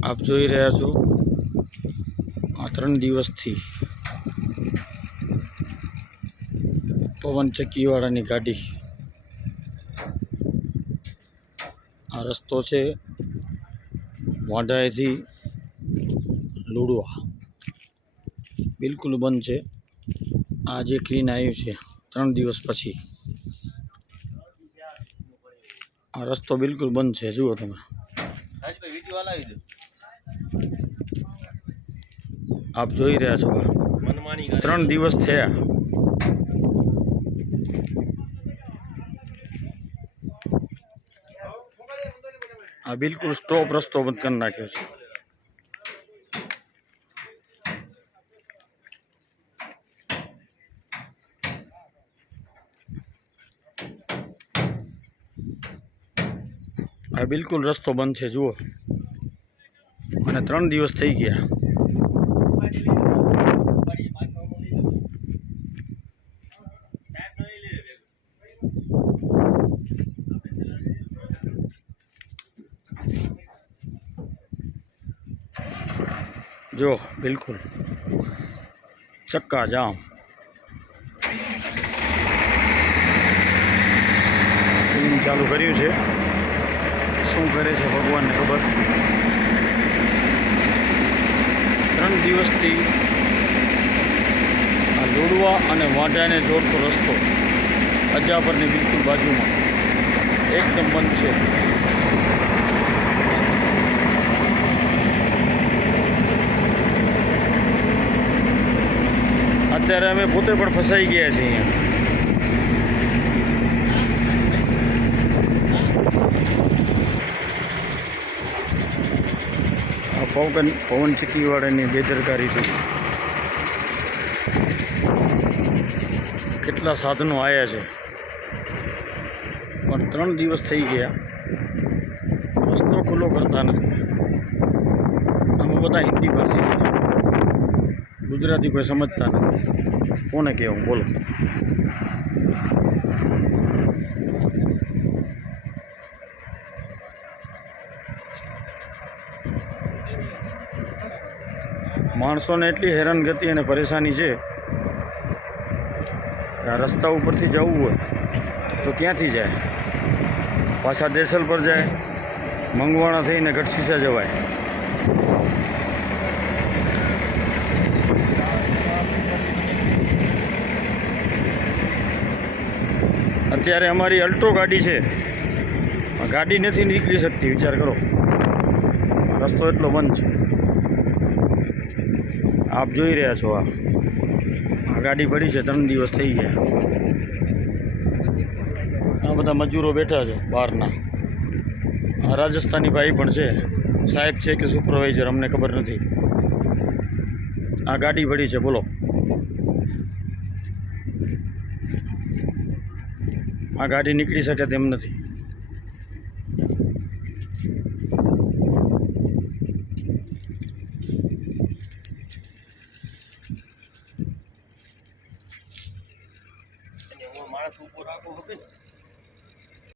આપ જોઈ રહ્યા છો આ ત્રણ દિવસથી પવન ચક્કીવાળાની ગાડી. આ રસ્તો છે વાંઢાએથી લુડવા. બિલકુલ બંધ છે. આ જે ક્લીન આવ્યું છે ત્રણ દિવસ પછી. આ રસ્તો બિલકુલ બંધ છે. જુઓ તમે. આપ જોઈ રહ્યા છો. ત્રણ દિવસ થયા. આ બિલકુલ સ્ટોપ રસ્તો બંધ કરી નાખ્યો છે. આ બિલકુલ રસ્તો બંધ છે, જુઓ. અને ત્રણ દિવસ થઈ ગયા. જો, બિલકુલ. ચક્કા જામ. ચાલુ કર્યું છે. શું કરે છે ભગવાનને ખબર? ત્રણ દિવસથી આ લોડવા અને વાંઢાને જોડતો રસ્તો અજાપરની બિલકુલ બાજુમાં. એકદમ બંધ છે. અત્યારે અમે પોતે પણ ફસાઈ ગયા છીએ અહીંયા. પવન પવન ચક્કીવાળાની બેદરકારીથી કેટલા સાધનો આવ્યા છે. પણ ત્રણ દિવસ થઈ ગયા. રસ્તો ખુલ્લો કરતા નથી. અમે બધા હિન્દી ભાષી ગુજરાતી કોઈ સમજતા નથી. કોને કહેવું? બોલો. માણસોને એટલી હેરાનગતિ અને પરેશાની છે આ રસ્તા ઉપરથી જવું હોય તો ક્યાંથી જાય? પાછા દેસલ પર જાય, મંગવાણા થઈને ગઢસીસા જવાય. અત્યારે અમારી અલ્ટો ગાડી છે. ગાડી નથી નીકળી શકતી, વિચાર કરો. રસ્તો એટલો બંધ છે. આપ જોઈ રહ્યા છો આ. આ ગાડી પડી છે, ત્રણ દિવસ થઈ ગયા. આ બધા મજૂરો બેઠા છે બહારના. આ રાજસ્થાની ભાઈ પણ છે. સાહેબ છે કે સુપરવાઇઝર, અમને ખબર નથી. આ ગાડી પડી છે, બોલો. આ ગાડી નીકળી શકે તેમ નથી. માણસ ઉપર રાખવો હતો ને?